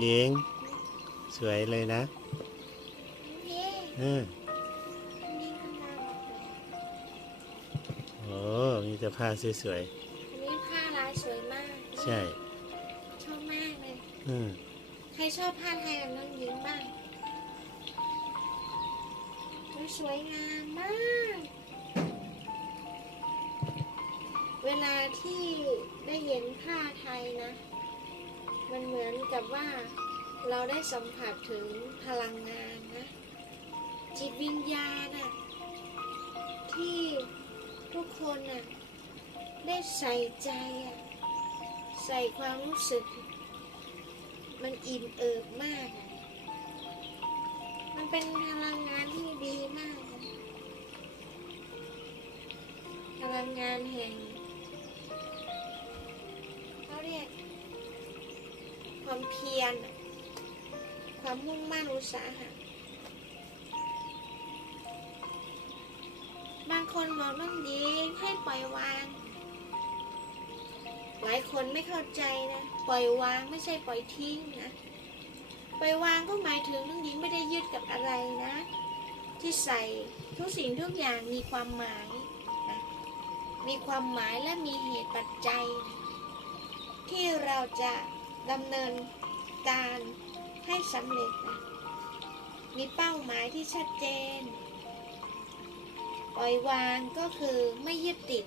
หญิงสวยเลยนะนี่เออนี่ก็น่ารักเลยโอ้มีแต่ผ้าสวยอันนี้ผ้าลายสวยมากๆใช่ชอบมากเลยอืมใครชอบผ้าไทยกับน้องหญิงบ้างมันสวยงามมาก เวลาที่ได้เห็นผ้าไทยนะ มันเหมือนกับว่าเราได้สัมผัสถึงพลังงานนะ จิตวิญญาณน่ะที่ทุกคนน่ะได้ใส่ใจอะใส่ความรู้สึก มันอิ่มเอิบมากอะมันเป็นพลังงานที่ดีมาก พลังงานแห่ง ความเพียร ความมุ่งมั่นอุตสาหะ บางคนบอกน้องดีให้ปล่อยวาง หลายคนไม่เข้าใจนะ ปล่อยวางไม่ใช่ปล่อยทิ้งนะ ปล่อยวางก็หมายถึงน้องหญิงไม่ได้ยึดกับอะไรนะ ที่ใส่ทุกสิ่งทุกอย่างมีความหมายนะ มีความหมายและมีเหตุปัจจัยนะที่เราจะดำเนิน การให้สำเร็จนะมีเป้าหมายที่ชัดเจน ปล่อยวางก็คือไม่ยึดติด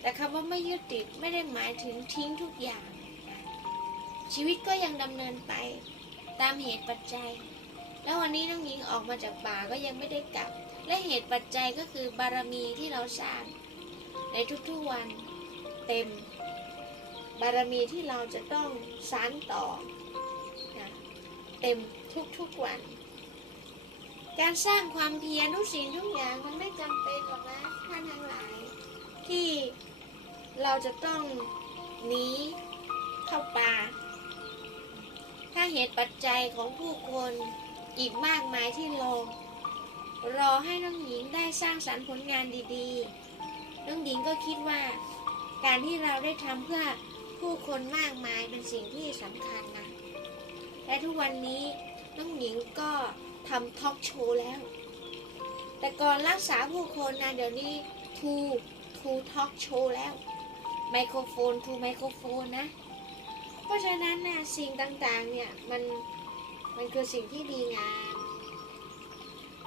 แต่คำว่าไม่ยึดติดไม่ได้หมายถึงทิ้งทุกอย่าง ชีวิตก็ยังดำเนินไปตามเหตุปัจจัย แล้ววันนี้น้องหญิงออกมาจากป่าก็ยังไม่ได้กลับ และเหตุปัจจัยก็คือบารมีที่เราสร้าง ในทุกๆวันเต็ม บารมีที่เราจะต้องสานต่อ เต็มทุกๆวัน การสร้างความเพียรทุกสิ่งทุกอย่างมันไม่จำเป็นหรอกนะท่านทั้งหลาย ที่เราจะต้องหนีเข้าป่า ถ้าเหตุปัจจัยของผู้คนอีกมากมายที่รอรอให้น้องหญิงได้สร้างสรรค์ผลงานดีๆ น้องหญิงก็คิดว่า การที่เราได้ทำเพื่อผู้คนมากมายเป็นสิ่งที่สำคัญนะ และทุกวันนี้น้องหญิงก็ทำทอล์กโชว์แล้ว แต่ก่อนรักษาผู้คนนะเดี๋ยวนี้ทูทูทอล์กโชว์แล้ว ไมโครโฟนทูไมโครโฟนนะ เพราะฉะนั้นนะสิ่งต่างๆเนี่ยมันมันคือสิ่งที่ดีงาม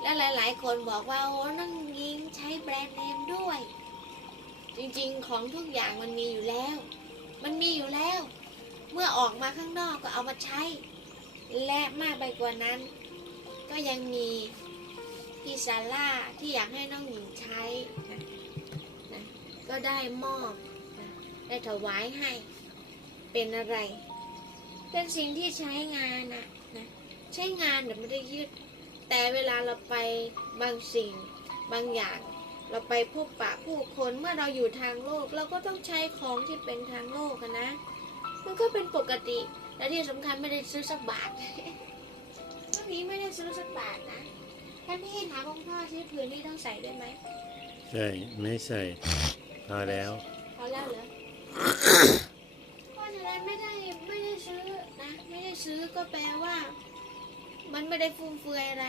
และหลายๆ คนบอกว่าโอ้น้องยิงใช้แบรนด์เนมด้วย จริงๆของทุกอย่างมันมีอยู่แล้ว มันมีอยู่แล้ว เมื่อออกมาข้างนอกก็เอามาใช้ และมากไปกว่านั้น ก็ยังมีพี่ซาร่าที่อยากให้น้องหญิงใช้นะนะก็ได้มอบนะได้ถวายให้เป็นอะไร เป็นสิ่งที่ใช้งานนะนะใช้งานแต่ไม่ได้ยึด แต่เวลาเราไปบางสิ่งบางอย่าง เราไปพบปะผู้คนเมื่อเราอยู่ทางโลก เราก็ต้องใช้ของที่เป็นทางโลกนะ มันก็เป็นปกติ และที่สำคัญไม่ได้ซื้อสักบาทวันนี้ไม่ได้ซื้อสักบาทนะท่านพี่ถามองค์พ่อซื้อผืนนี้ต้องใส่ด้วยไหมใช่ไม่ใส่พอแล้วพอแล้วเหรอเพราะฉะนั้นไม่ได้ไม่ได้ซื้อนะไม่ได้ซื้อก็แปลว่า มันไม่ได้ฟุ่มเฟือยอะไร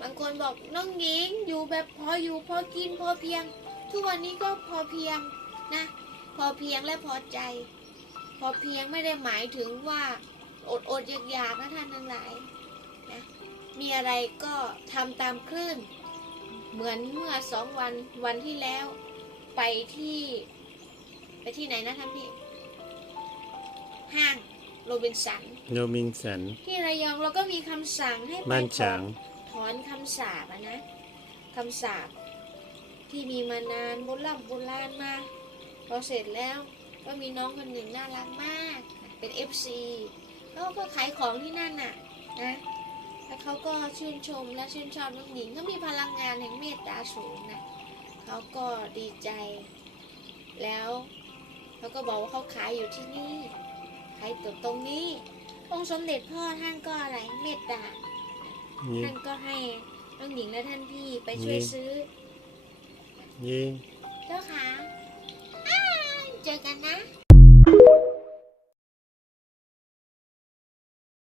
บางคนบอกน้องหญิงอยู่แบบพออยู่พอกินพอเพียง ทุกวันนี้ก็พอเพียงนะ พอเพียงและพอใจพ อเพียงไม่ได้หมายถึงว่า อดอดอยากอยากๆนะท่านทั้งหลายนะมีอะไรก็ทำตามคลื่น เหมือนเมื่อสองวันวันที่แล้ว ไปที่ ไปที่ไหนนะท่านพี่ ห้างโรบินสันโนมินสัน ที่ระยองเราก็มีคำสั่งให้ไปบ้านถอฉานงถอนคำสาปอะนะคำสาปที่มีมานานโบราณโบราณมาพอเสร็จแล้ว ก็มีน้องคนหนึ่งน่ารักมาก เป็น FC เขาก็ขายของที่นั่นน่ะนะแล้วเขาก็ชื่นชมและชื่นชอบน้องหญิงก็มีพลังงานแห่งเมตตาสูงนะเขาก็ดีใจ แล้วเขาก็บอกว่าเขาขายอยู่ที่นี่ขายตัวตรงนี้องค์สมเด็จพ่อท่านก็อะไรเมตตายิงท่านก็ให้น้องหญิงและท่านพี่ไปช่วยนี่ซื้อ ยิงเจ้าค่ะอ้าย เจอกันนะ